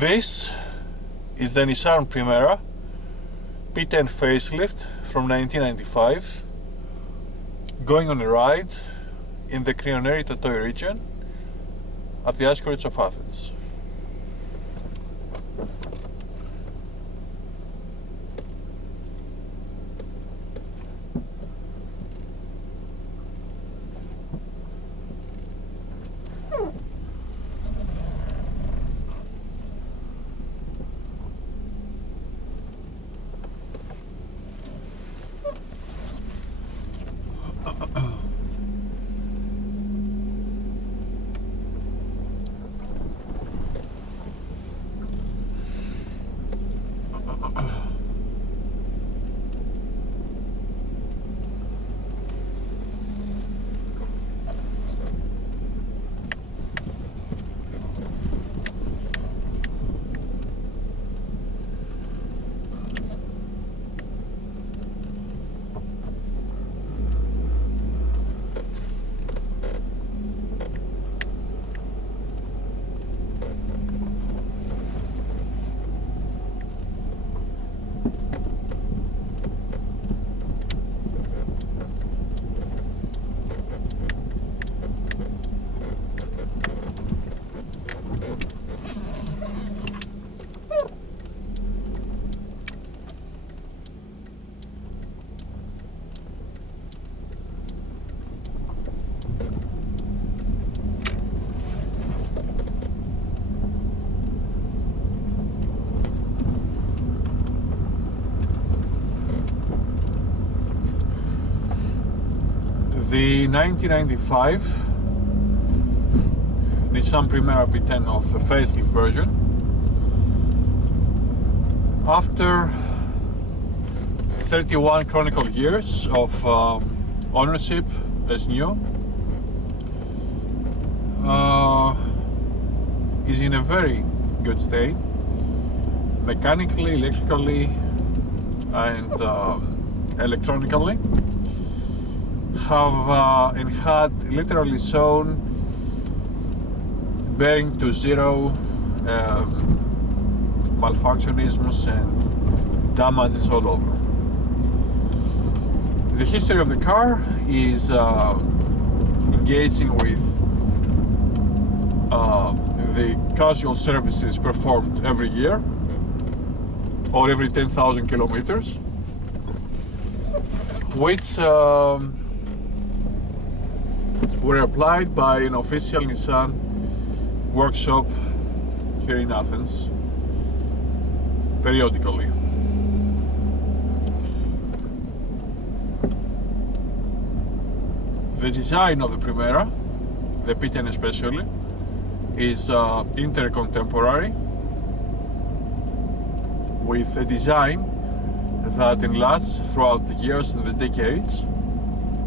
This is the Nissan Primera P10 facelift from 1995, going on a ride in the Krioneri-Tatoi region at the outskirts of Athens. The 1995 Nissan Primera P10 of the facelift version, after 31 chronicle years of ownership as new, is in a very good state, mechanically, electrically and electronically. Have and had literally shown bearing to zero malfunctionisms and damages all over. The history of the car is engaging with the casual services performed every year or every 10,000 kilometers, which were applied by an official Nissan workshop here in Athens periodically. The design of the Primera, the P10 especially, is inter-contemporary, with a design that enlarged throughout the years and the decades,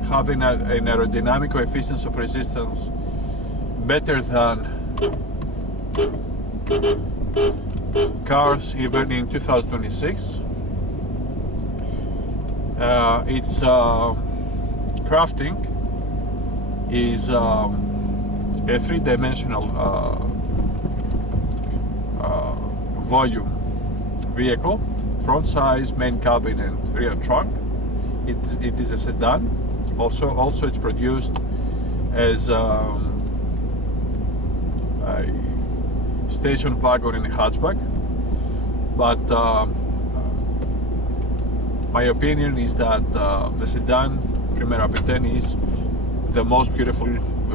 having an aerodynamic coefficient of resistance better than cars even in 2026. Its crafting is a three-dimensional volume vehicle, front size, main cabin and rear trunk. It is a sedan. Also it's produced as a station wagon and a hatchback, but my opinion is that the sedan Primera P10 is the most beautiful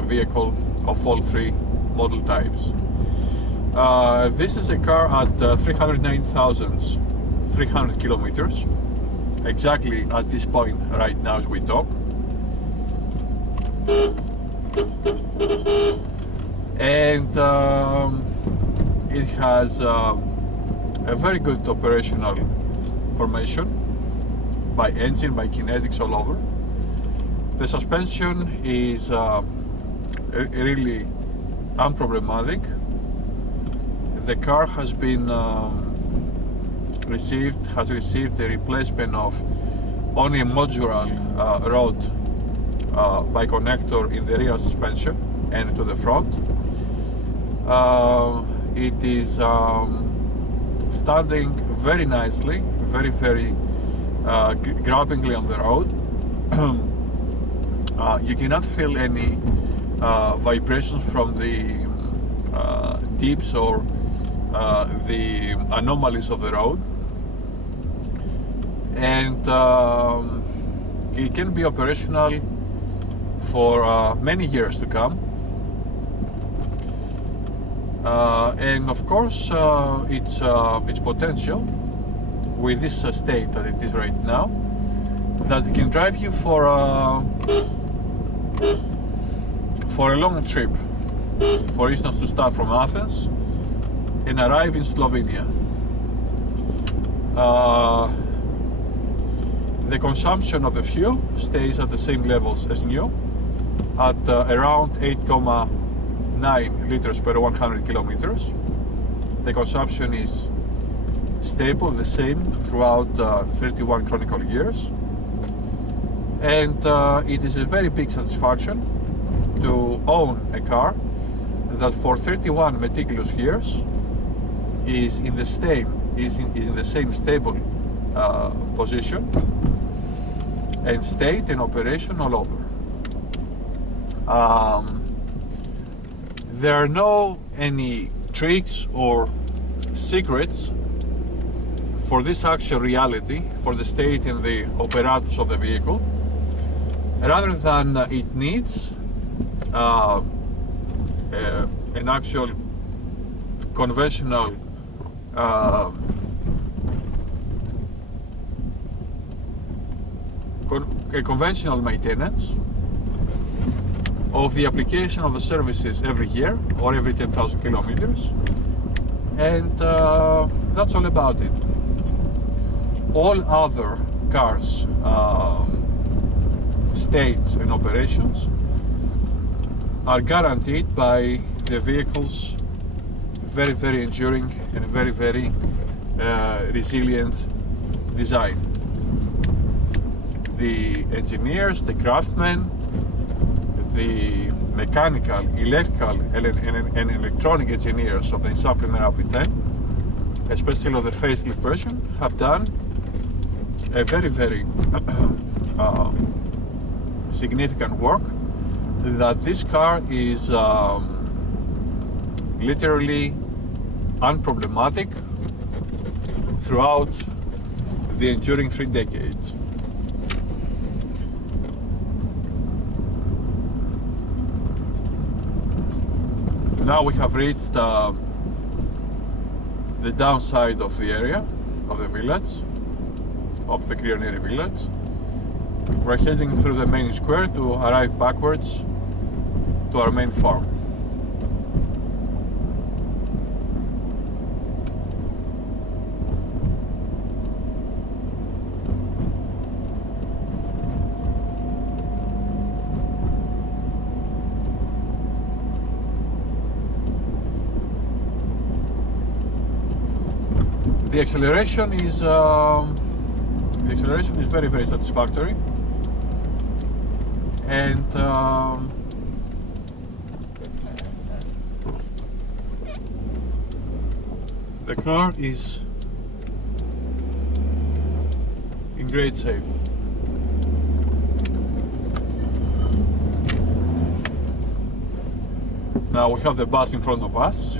vehicle of all three model types. This is a car at 309,300 kilometers, exactly at this point right now as we talk. And it has a very good operational formation by engine, by kinetics all over. The suspension is really unproblematic. The car has been has received a replacement of only a modular rod by connector in the rear suspension and to the front. It is standing very nicely, very grabbingly on the road. You cannot feel any vibrations from the dips or the anomalies of the road, and it can be operational for many years to come. And of course, its potential with this state that it is right now, that it can drive you for a long trip. For instance, to start from Athens and arrive in Slovenia. The consumption of the fuel stays at the same levels as new, at around 8.9 liters per 100 kilometers. The consumption is stable, the same throughout 31 chronicle years, and it is a very big satisfaction to own a car that for 31 meticulous years is in the same stable position and state and operation all over. There are no any tricks or secrets for this actual reality, for the state and the apparatus of the vehicle, rather than it needs an actual conventional conventional maintenance of the application of the services every year or every 10,000 kilometers, and that's all about it. All other cars, states and operations are guaranteed by the vehicle's very enduring and very resilient design. The engineers, the craftsmen, the mechanical, electrical and electronic engineers of the Nissan Primera V10, especially of the facelift version, have done a very significant work, that this car is literally unproblematic throughout the enduring 3 decades. Now we have reached the downside of the area, of the village, of the Krioneri village. We're heading through the main square to arrive backwards to our main farm. The acceleration is very satisfactory, and the car is in great shape. Now we have the bus in front of us.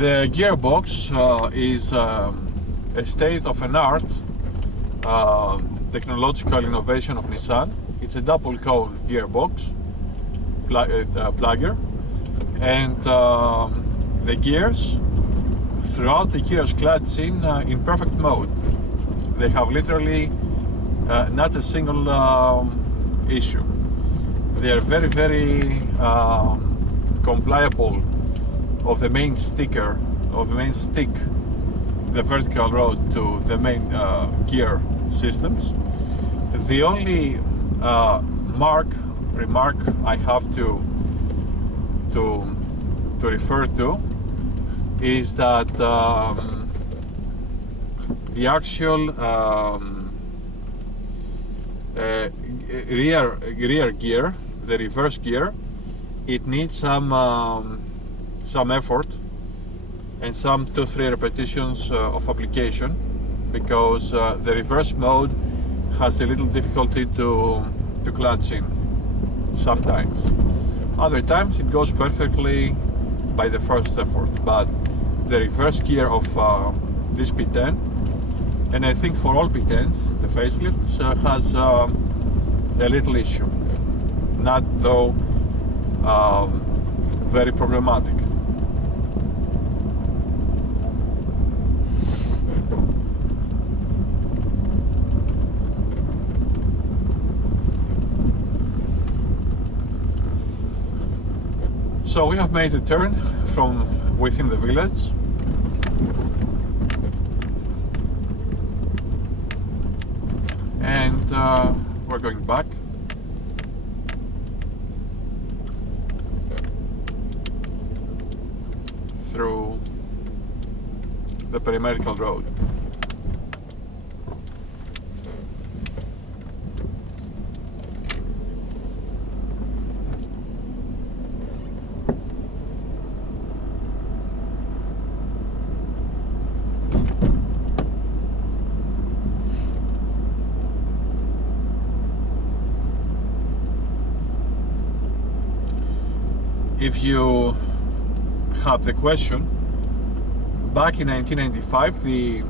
The gearbox is a state-of-the-art technological innovation of Nissan. It's a double cone gearbox plugger, and the gears throughout the gears clutch in perfect mode. They have literally not a single issue. They are very, very compliable of the main sticker, of the main stick, the vertical rod to the main gear systems. The only remark I have to refer to is that the actual rear gear, the reverse gear, it needs some effort and some 2-3 repetitions of application, because the reverse mode has a little difficulty to clutch in sometimes. Other times it goes perfectly by the first effort, but the reverse gear of this P10, and I think for all P10s, the facelifts, has a little issue. Not though very problematic. So we have made a turn from within the village. And we're going back. Through the Primera road. If you have the question, back in 1995 the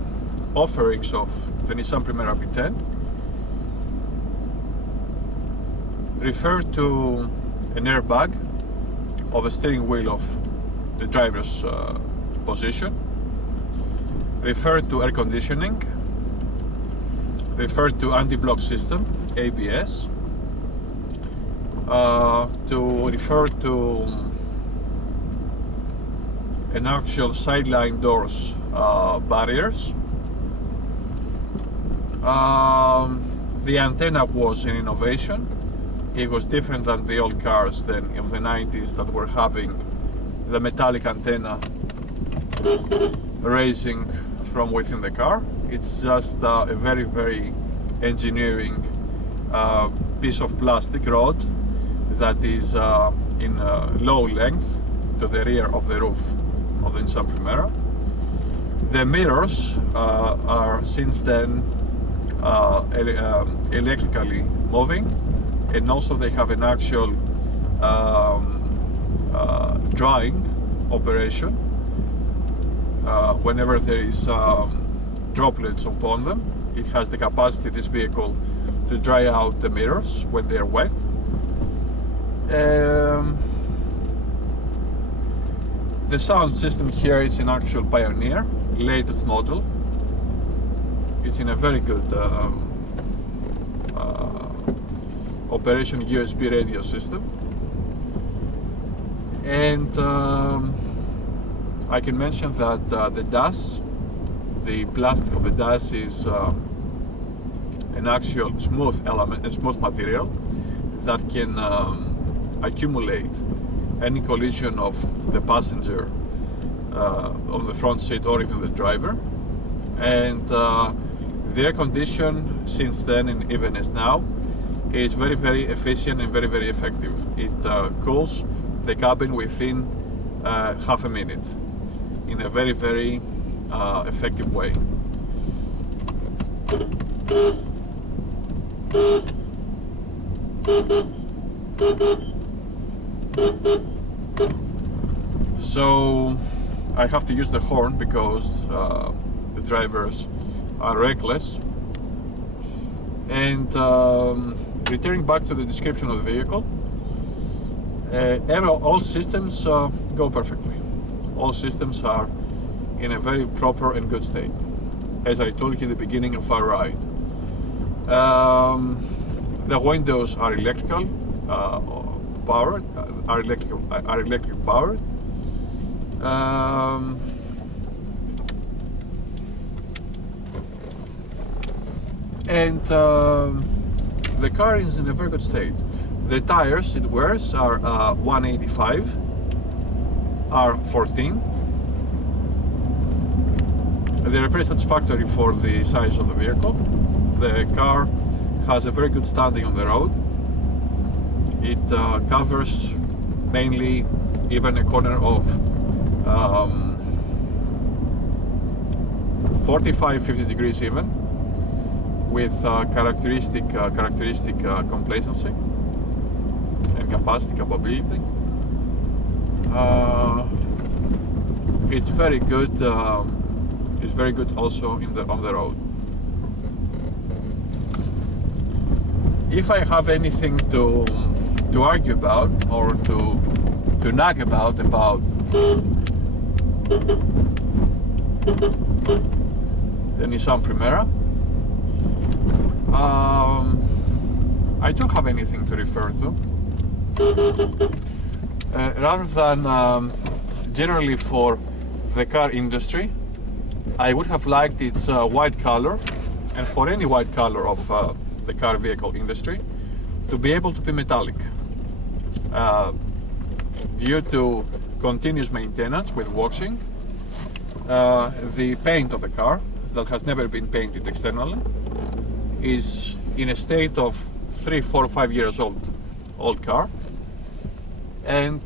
offerings of the Nissan Primera P10 referred to an airbag of the steering wheel of the driver's position, referred to air conditioning, referred to anti-block system, ABS, to refer to an actual sideline doors barriers. The antenna was an innovation. It was different than the old cars then of the 90s that were having the metallic antenna raising from within the car. It's just a very, very engineering piece of plastic rod that is in low length to the rear of the roof of the Nissan Primera. The mirrors are since then electrically moving, and also they have an actual drying operation whenever there is droplets upon them. It has the capacity, this vehicle, to dry out the mirrors when they are wet. The sound system here is an actual Pioneer, latest model. It's in a very good operation USB radio system. And I can mention that the dash, the plastic of the dash is an actual smooth element, a smooth material that can accumulate any collision of the passenger on the front seat or even the driver. And the air condition since then and even as now is very, very efficient and very, very effective. It cools the cabin within half a minute in a very, very effective way. So I have to use the horn because the drivers are reckless. And returning back to the description of the vehicle, all systems go perfectly. All systems are in a very proper and good state, as I told you in the beginning of our ride. The windows are electrical powered, are electric powered. And the car is in a very good state. The tires it wears are 185 R14. They're very satisfactory for the size of the vehicle. The car has a very good standing on the road. It covers mainly even a corner of 45-50 degrees even, with characteristic complacency and capability. It's very good. It's very good also on the road. If I have anything to argue about or to nag about the Nissan Primera, I don't have anything to refer to, rather than generally for the car industry, I would have liked its white color, and for any white color of the car vehicle industry, to be able to be metallic. Due to continuous maintenance with washing, the paint of the car, that has never been painted externally, is in a state of 3, 4, 5 years old car, and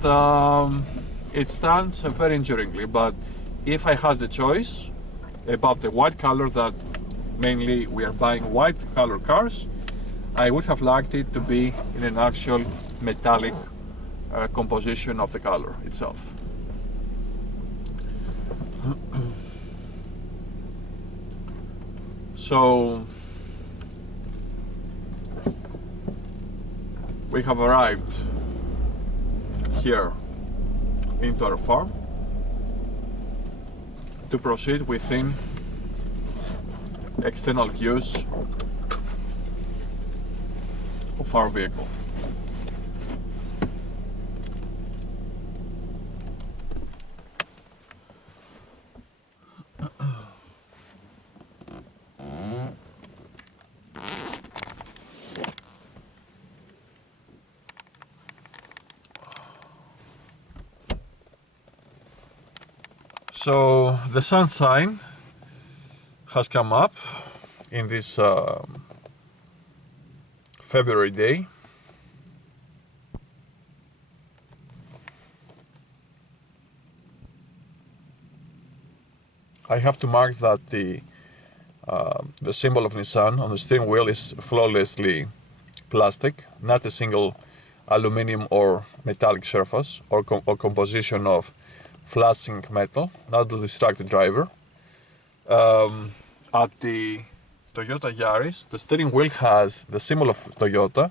it stands very enduringly. But if I had the choice about the white color, that mainly we are buying white color cars, I would have liked it to be in an actual metallic composition of the color itself. So we have arrived here into our farm to proceed within external views of our vehicle. So the sun sign has come up in this February day. I have to mark that the symbol of Nissan on the steering wheel is flawlessly plastic, not a single aluminum or metallic surface or composition of flashing metal, not to distract the driver. At the Toyota Yaris, the steering wheel has the symbol of Toyota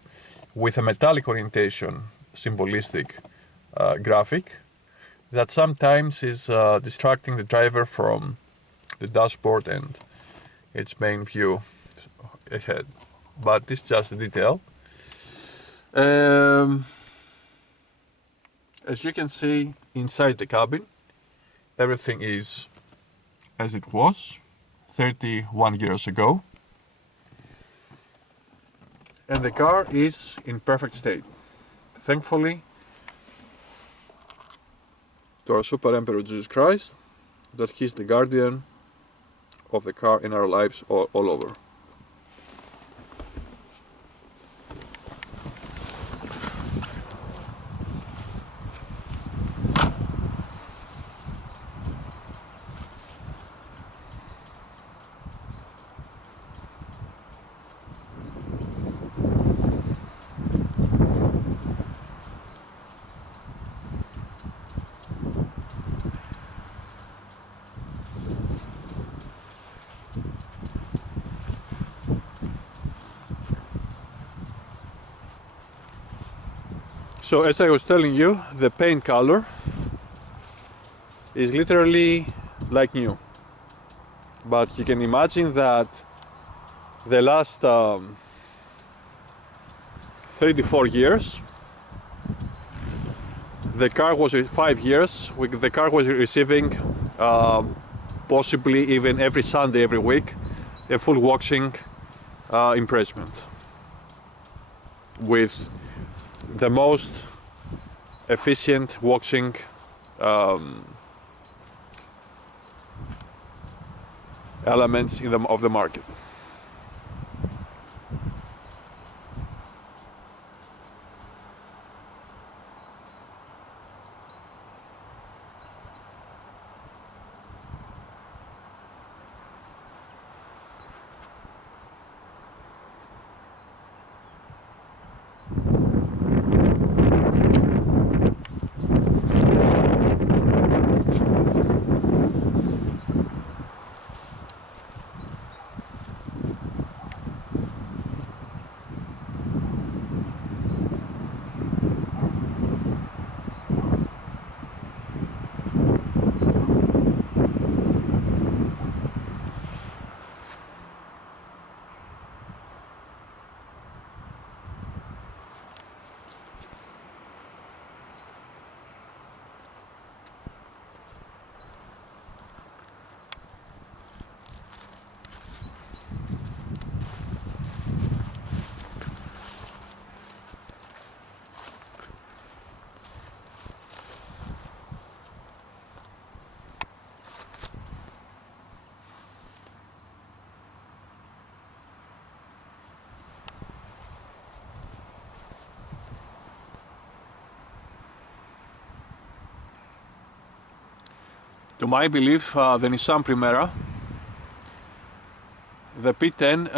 with a metallic orientation, symbolistic graphic that sometimes is distracting the driver from the dashboard and its main view ahead. But this is just a detail. As you can see, inside the cabin, everything is as it was 31 years ago, and the car is in perfect state. Thankfully to our Super Emperor Jesus Christ, that he's the guardian of the car in our lives all over. So as I was telling you, the paint color is literally like new. But you can imagine that the last 3 to 4 years, the car was 5 years. The car was receiving possibly even every Sunday, every week, a full washing impressment with the most efficient washing elements of the market. To my belief, the Nissan Primera, the P10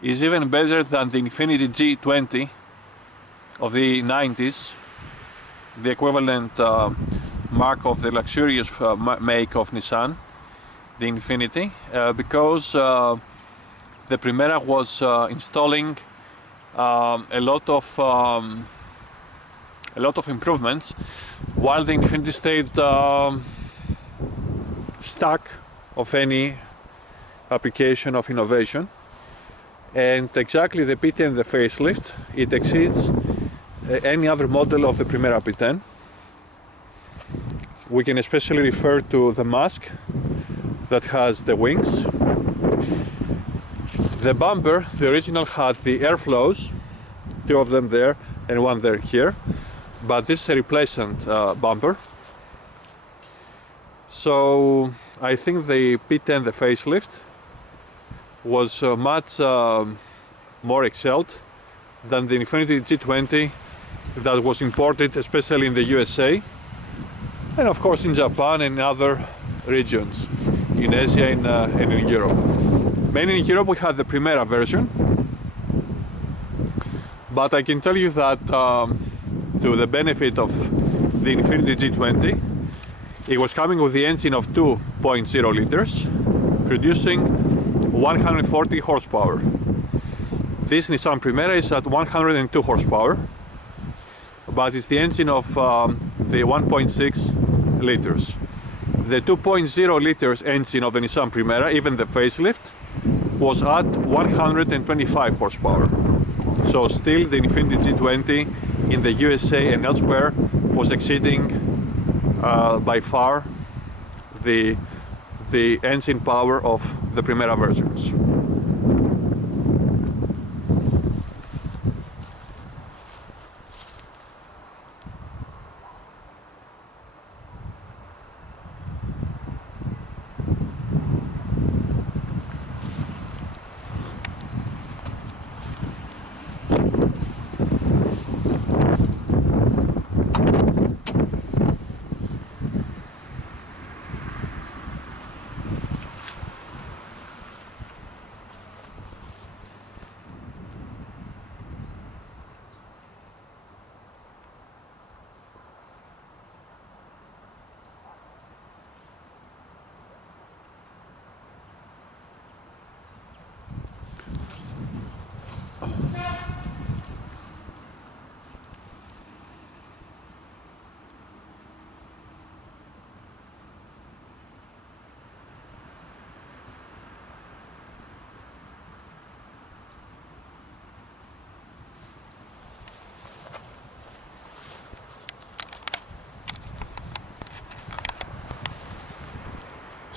is even better than the Infiniti G20 of the 90s, the equivalent mark of the luxurious make of Nissan, the Infiniti, because the Primera was installing a lot of improvements, while the Infiniti stayed stuck of any application of innovation. And exactly the P10, the facelift, it exceeds any other model of the Primera P10. We can especially refer to the mask that has the wings. The bumper, the original, had the airflows, 2 of them there and 1 there here, but this is a replacement bumper. So I think the P10, the facelift, was much more excelled than the Infiniti G20 that was imported, especially in the USA, and of course in Japan and other regions, in Asia and in Europe. Mainly in Europe we had the Primera version, but I can tell you that to the benefit of the Infiniti G20, it was coming with the engine of 2.0 liters, producing 140 horsepower. This Nissan Primera is at 102 horsepower, but it's the engine of the 1.6 liters. The 2.0 liters engine of the Nissan Primera, even the facelift, was at 125 horsepower. So still the Infiniti G20 in the USA and elsewhere was exceeding by far the engine power of the Primera versions.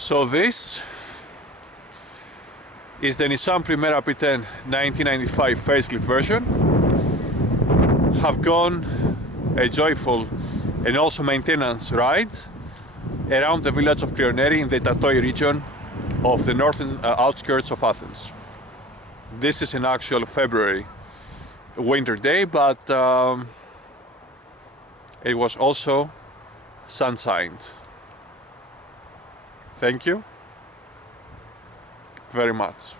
So this is the Nissan Primera P10 1995 facelift version. Have gone a joyful and also maintenance ride around the village of Krioneri in the Tatoi region of the northern outskirts of Athens. This is an actual February winter day, but it was also sun-shined. Thank you very much.